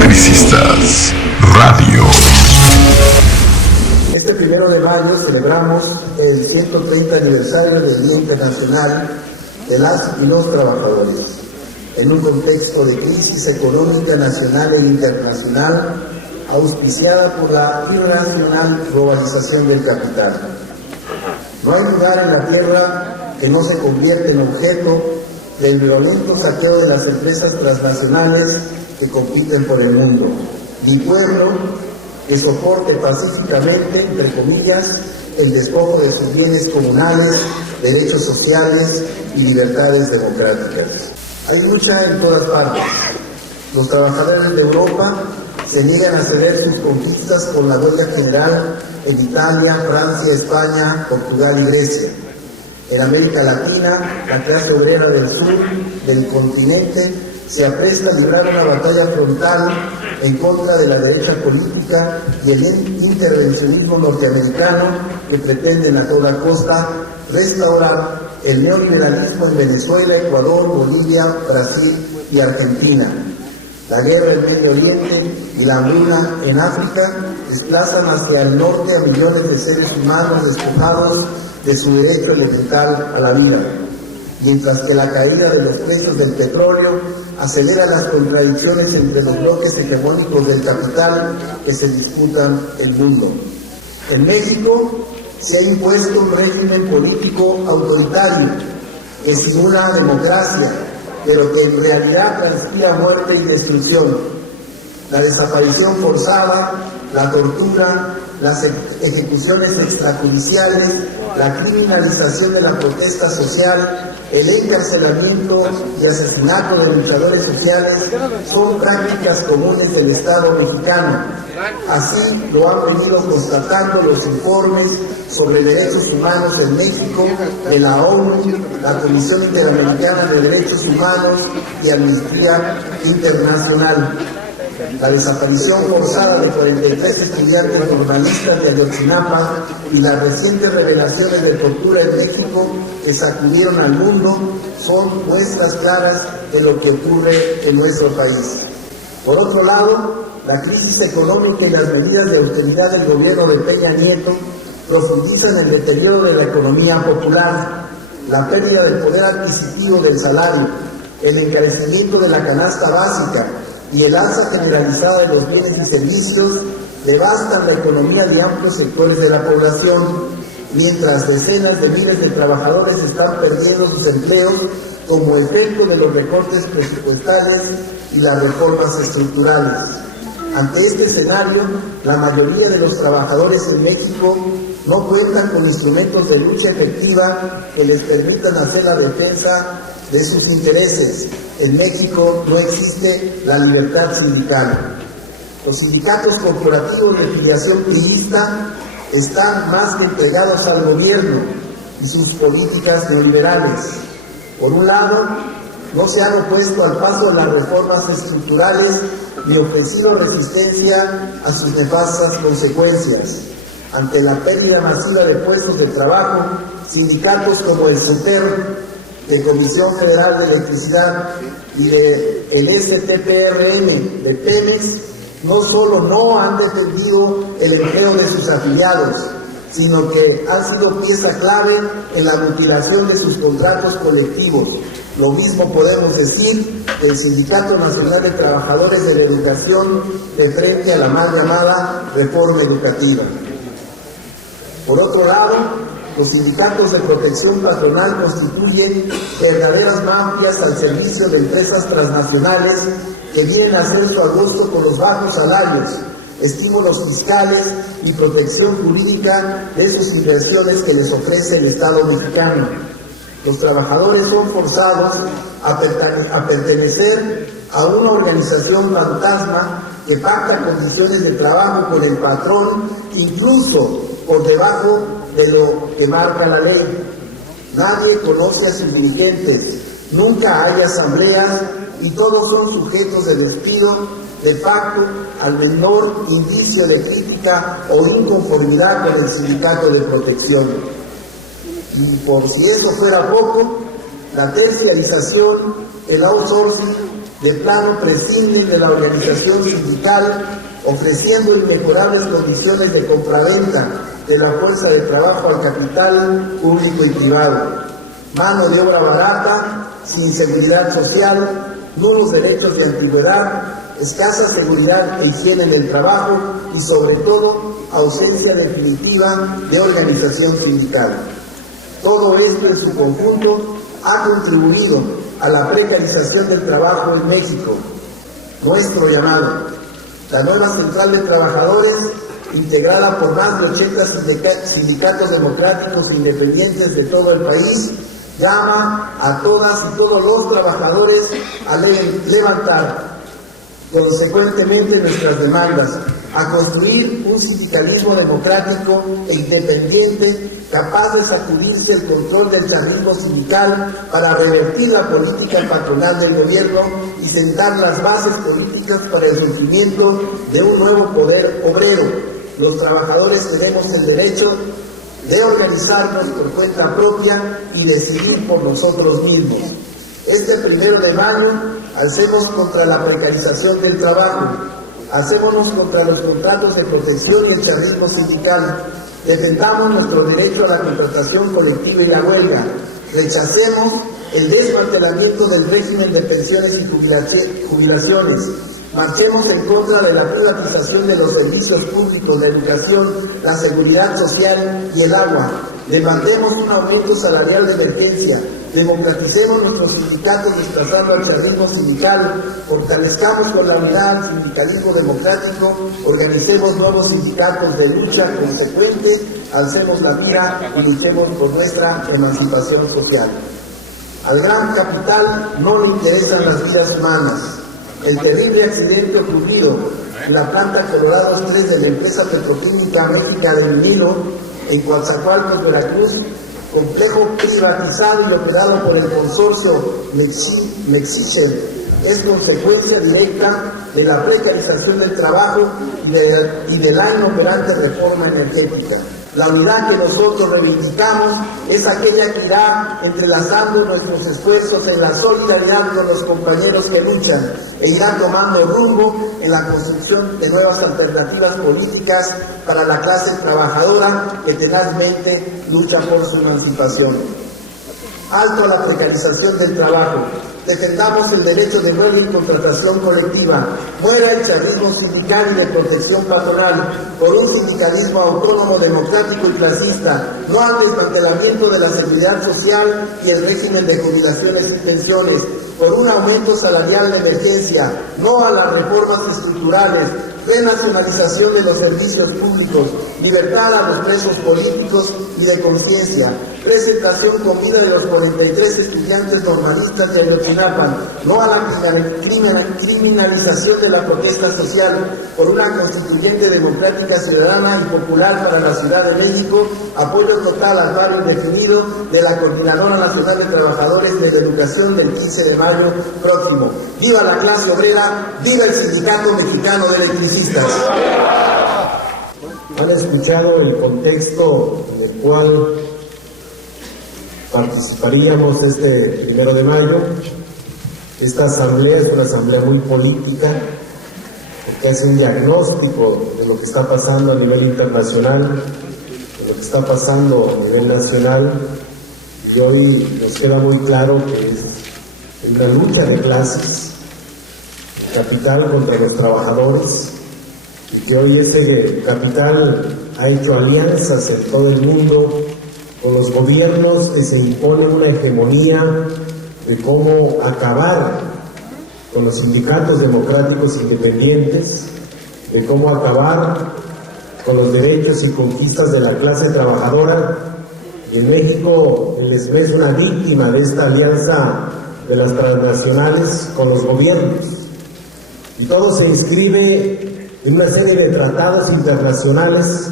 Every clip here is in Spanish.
Crisistas Radio. Este 1 de mayo celebramos el 130 aniversario del Día Internacional de las y los Trabajadores, en un contexto de crisis económica nacional e internacional auspiciada por la irracional globalización del capital. No hay lugar en la tierra que no se convierta en objeto del violento saqueo de las empresas transnacionales que compiten por el mundo, ni pueblo que soporte pacíficamente, entre comillas, el despojo de sus bienes comunales, derechos sociales y libertades democráticas. Hay lucha en todas partes. Los trabajadores de Europa se niegan a ceder sus conquistas con la huelga general en Italia, Francia, España, Portugal y Grecia. En América Latina, la clase obrera del sur del continente se apresta a librar una batalla frontal en contra de la derecha política y el intervencionismo norteamericano que pretenden a toda costa restaurar el neoliberalismo en Venezuela, Ecuador, Bolivia, Brasil y Argentina. La guerra en Medio Oriente y la hambruna en África desplazan hacia el norte a millones de seres humanos despojados de su derecho elemental a la vida, mientras que la caída de los precios del petróleo acelera las contradicciones entre los bloques hegemónicos del capital que se disputan el mundo. En México se ha impuesto un régimen político autoritario que simula democracia, pero que en realidad transpira muerte y destrucción. La desaparición forzada, la tortura, las ejecuciones extrajudiciales, la criminalización de la protesta social, el encarcelamiento y asesinato de luchadores sociales son prácticas comunes del Estado mexicano. Así lo han venido constatando los informes sobre derechos humanos en México de la ONU, la Comisión Interamericana de Derechos Humanos y Amnistía Internacional. La desaparición forzada de 43 estudiantes normalistas de Ayotzinapa y las recientes revelaciones de tortura en México que sacudieron al mundo son muestras claras de lo que ocurre en nuestro país. Por otro lado, la crisis económica y las medidas de austeridad del gobierno de Peña Nieto profundizan el deterioro de la economía popular, la pérdida del poder adquisitivo del salario, el encarecimiento de la canasta básica y el alza generalizada de los bienes y servicios devastan la economía de amplios sectores de la población, mientras decenas de miles de trabajadores están perdiendo sus empleos como efecto de los recortes presupuestales y las reformas estructurales. Ante este escenario, la mayoría de los trabajadores en México no cuentan con instrumentos de lucha efectiva que les permitan hacer la defensa de sus intereses. En México no existe la libertad sindical. Los sindicatos corporativos de filiación priista están más que entregados al gobierno y sus políticas neoliberales. Por un lado, no se han opuesto al paso de las reformas estructurales ni ofrecido resistencia a sus nefastas consecuencias. Ante la pérdida masiva de puestos de trabajo, sindicatos como el CENTER, de Comisión Federal de Electricidad y el STPRM de Pemex, no solo no han defendido el empleo de sus afiliados, sino que han sido pieza clave en la mutilación de sus contratos colectivos. Lo mismo podemos decir del Sindicato Nacional de Trabajadores de la Educación de frente a la mal llamada reforma educativa. Por otro lado, los sindicatos de protección patronal constituyen verdaderas mafias al servicio de empresas transnacionales que vienen a hacer su agosto con los bajos salarios, estímulos fiscales y protección jurídica de sus inversiones que les ofrece el Estado mexicano. Los trabajadores son forzados a pertenecer a una organización fantasma que pacta condiciones de trabajo con el patrón, incluso por debajo de lo que marca la ley. Nadie conoce a sus dirigentes, nunca hay asambleas y todos son sujetos de despido de facto al menor indicio de crítica o inconformidad con el sindicato de protección. Y por si eso fuera poco, la terciarización, el outsourcing De plano prescinden de la organización sindical, ofreciendo inmejorables condiciones de compraventa de la fuerza de trabajo al capital público y privado, mano de obra barata, sin seguridad social, nulos derechos de antigüedad, escasa seguridad e higiene en el trabajo y sobre todo ausencia definitiva de organización sindical. Todo esto en su conjunto ha contribuido a la precarización del trabajo en México. Nuestro llamado: la nueva Central de Trabajadores, integrada por más de 80 sindicatos democráticos e independientes de todo el país, llama a todas y todos los trabajadores a levantar consecuentemente nuestras demandas, a construir un sindicalismo democrático e independiente capaz de sacudirse el control del chavismo sindical para revertir la política patronal del gobierno y sentar las bases políticas para el surgimiento de un nuevo poder obrero. Los trabajadores tenemos el derecho de organizarnos por cuenta propia y decidir por nosotros mismos. Este 1 de mayo, alcemos contra la precarización del trabajo, hacémonos contra los contratos de protección y el chavismo sindical, defendamos nuestro derecho a la contratación colectiva y la huelga, rechacemos el desmantelamiento del régimen de pensiones y jubilaciones, marchemos en contra de la privatización de los servicios públicos, la educación, la seguridad social y el agua, demandemos un aumento salarial de emergencia, democraticemos nuestros sindicatos desplazando al chavismo sindical, fortalezcamos con la unidad al sindicalismo democrático, organicemos nuevos sindicatos de lucha consecuente, alcemos la mira y luchemos por nuestra emancipación social. Al gran capital no le interesan las vidas humanas. El terrible accidente ocurrido en la planta Colorados 3 de la empresa petroquímica México del Nilo, en Coatzacoalcos, Veracruz, complejo privatizado y operado por el consorcio Mexichel, es consecuencia directa de la precarización del trabajo y de la inoperante reforma energética. La unidad que nosotros reivindicamos es aquella que irá entrelazando nuestros esfuerzos en la solidaridad con los compañeros que luchan e irá tomando rumbo en la construcción de nuevas alternativas políticas para la clase trabajadora que tenazmente lucha por su emancipación. Alto a la precarización del trabajo. Defendamos el derecho de huelga y contratación colectiva. Muera el chavismo sindical y de protección patronal por un sindicalismo autónomo, democrático y clasista. No al desmantelamiento de la seguridad social y el régimen de jubilaciones y pensiones. Por un aumento salarial de emergencia. No a las reformas estructurales. Renacionalización de los servicios públicos, libertad a los presos políticos y de conciencia, presentación con vida de los 43 estudiantes normalistas de Ayotzinapa, no a la criminalización de la protesta social, por una constituyente democrática, ciudadana y popular para la Ciudad de México, apoyo total al paro indefinido de la Coordinadora Nacional de Trabajadores de la Educación del 15 de mayo próximo. ¡Viva la clase obrera! ¡Viva el Sindicato Mexicano de Electricistas! Han escuchado el contexto en el cual participaríamos este 1 de mayo. Esta asamblea es una asamblea muy política, porque hace un diagnóstico de lo que está pasando a nivel internacional, de lo que está pasando a nivel nacional, y hoy nos queda muy claro que es una lucha de clases, el capital contra los trabajadores, y que hoy ese capital ha hecho alianzas en todo el mundo con los gobiernos que se imponen una hegemonía de cómo acabar con los sindicatos democráticos independientes, de cómo acabar con los derechos y conquistas de la clase trabajadora. Y en México el SME es una víctima de esta alianza de las transnacionales con los gobiernos. Y todo se inscribe en una serie de tratados internacionales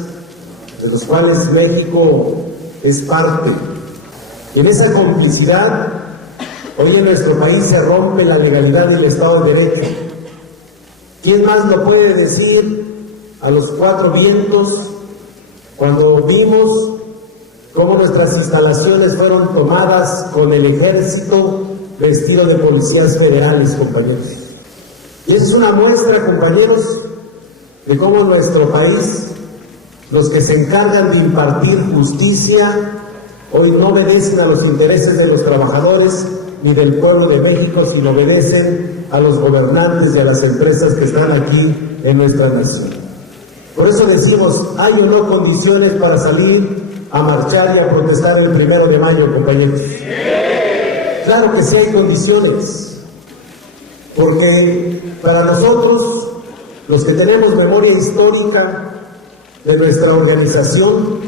de los cuales México es parte. Y en esa complicidad, hoy en nuestro país se rompe la legalidad del Estado de Derecho. ¿Quién más lo puede decir a los cuatro vientos cuando vimos cómo nuestras instalaciones fueron tomadas con el ejército vestido de policías federales, compañeros. Y esa es una muestra, compañeros, de cómo nuestro país, los que se encargan de impartir justicia, hoy no obedecen a los intereses de los trabajadores ni del pueblo de México, sino obedecen a los gobernantes y a las empresas que están aquí en nuestra nación. Por eso decimos, ¿hay o no condiciones para salir a marchar y a protestar el 1 de mayo, compañeros? Claro que sí hay condiciones, porque para nosotros, los que tenemos memoria histórica de nuestra organización,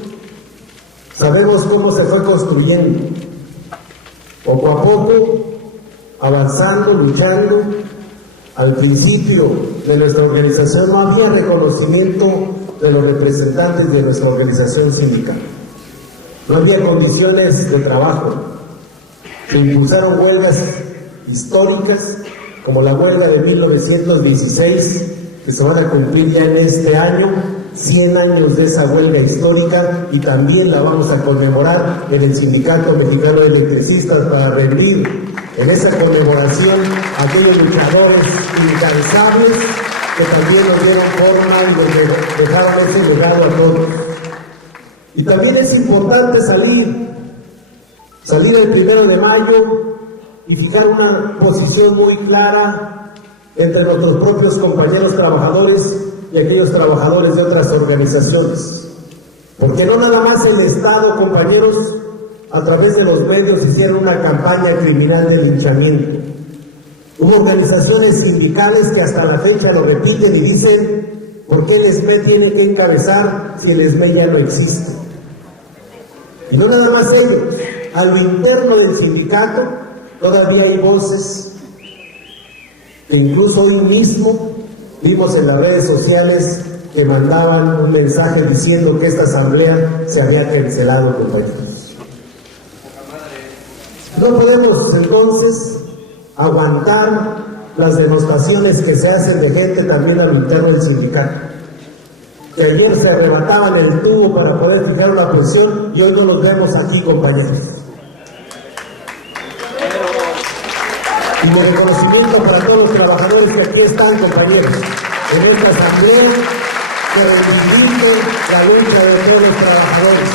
sabemos cómo se fue construyendo, poco a poco, avanzando, luchando. Al principio de nuestra organización no había reconocimiento de los representantes de nuestra organización sindical, no había condiciones de trabajo. Se impulsaron huelgas históricas, como la huelga de 1916, que se van a cumplir ya en este año, 100 años de esa huelga histórica, y también la vamos a conmemorar en el Sindicato Mexicano de Electricistas para revivir en esa conmemoración a aquellos luchadores incansables que también nos dieron forma y nos dejaron ese legado a todos. Y también es importante salir el 1 de mayo y fijar una posición muy clara entre nuestros propios compañeros trabajadores y aquellos trabajadores de otras organizaciones. Porque no nada más el Estado, compañeros, a través de los medios hicieron una campaña criminal de linchamiento. Hubo organizaciones sindicales que hasta la fecha lo repiten y dicen, ¿por qué el SME tiene que encabezar si el SME ya no existe? Y no nada más ellos, a lo interno del sindicato todavía hay voces que incluso hoy mismo vimos en las redes sociales que mandaban un mensaje diciendo que esta asamblea se había cancelado, compañeros. No podemos entonces aguantar las demostraciones que se hacen de gente también al interno del sindicato, que ayer se arrebataban el tubo para poder fijar una presión y hoy no los vemos aquí, compañeros. Y mi reconocimiento para todos los trabajadores que aquí están, compañeros, en esta asamblea, que reivindiquen la lucha de todos los trabajadores.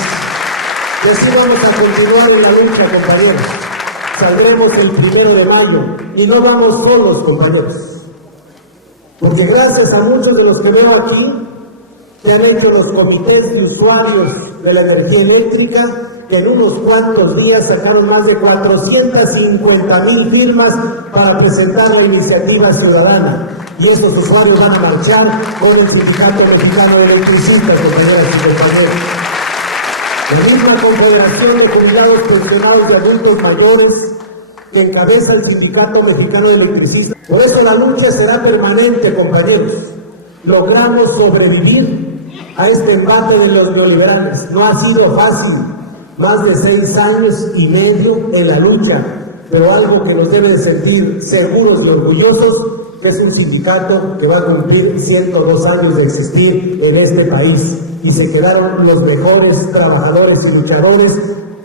Y así vamos a continuar en la lucha, compañeros. Saldremos el 1 de mayo y no vamos solos, compañeros, porque gracias a muchos de los que veo aquí que han hecho los comités de usuarios de la energía eléctrica, que en unos cuantos días sacaron más de 450,000 firmas para presentar la iniciativa ciudadana, y esos usuarios van a marchar con el Sindicato Mexicano de Electricistas, compañeras y compañeros. La misma Confederación de Jubilados, Pensionados y Adultos Mayores que encabeza el Sindicato Mexicano de Electricistas. Por eso la lucha será permanente, compañeros. Logramos sobrevivir a este embate de los neoliberales. No ha sido fácil, más de 6 años y medio en la lucha, pero algo que nos debe de sentir seguros y orgullosos, que es un sindicato que va a cumplir 102 años de existir en este país. Y se quedaron los mejores trabajadores y luchadores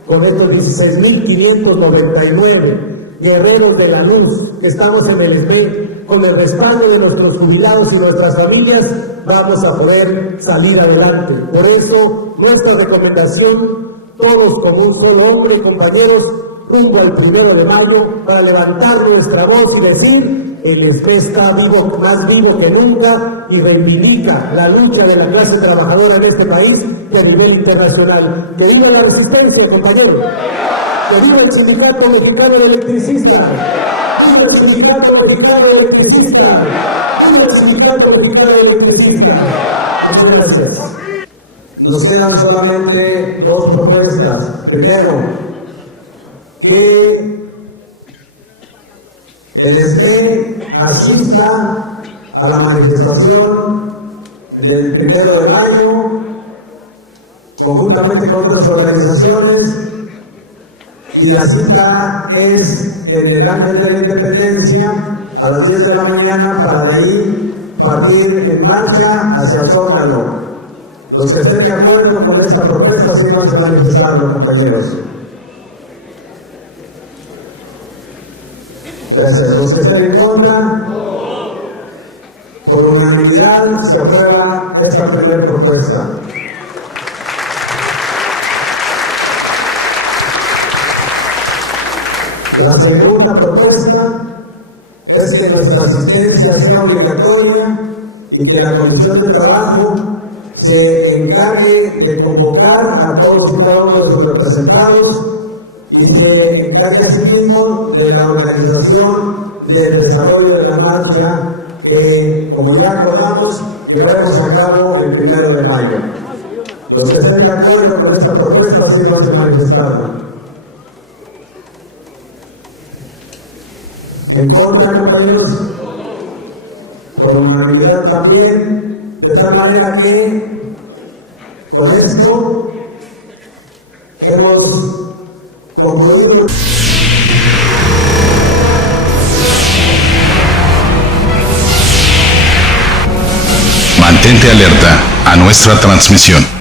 con estos 16,599 guerreros de la luz que estamos en el SME. Con el respaldo de nuestros jubilados y nuestras familias vamos a poder salir adelante. Por eso nuestra recomendación, todos como un solo hombre, compañeros, rumbo al 1 de mayo, para levantar nuestra voz y decir: el SME está vivo, más vivo que nunca, y reivindica la lucha de la clase trabajadora en este país de nivel internacional. ¡Que viva la resistencia, compañeros! ¡Que viva el Sindicato Mexicano de Electricistas! ¡Viva el Sindicato Mexicano de Electricistas! ¡Viva el Sindicato Mexicano de Electricistas! Muchas gracias. Nos quedan solamente 2 propuestas. Primero, que el SME asista a la manifestación del 1 de mayo conjuntamente con otras organizaciones, y la cita es en el Ángel de la Independencia a las 10 de la mañana, para de ahí partir en marcha hacia el Zócalo. Los que estén de acuerdo con esta propuesta, síganse manifestando, compañeros. Gracias. Los que estén en contra, por unanimidad se aprueba esta primera propuesta. La segunda propuesta es que nuestra asistencia sea obligatoria y que la Comisión de Trabajo se encargue de convocar a todos y cada uno de sus representados y se encargue asimismo de la organización del desarrollo de la marcha que, como ya acordamos, llevaremos a cabo el 1 de mayo. Los que estén de acuerdo con esta propuesta, sírvanse manifestarla. En contra, compañeros, por unanimidad también, de tal manera que con esto hemos concluido. Mantente alerta a nuestra transmisión.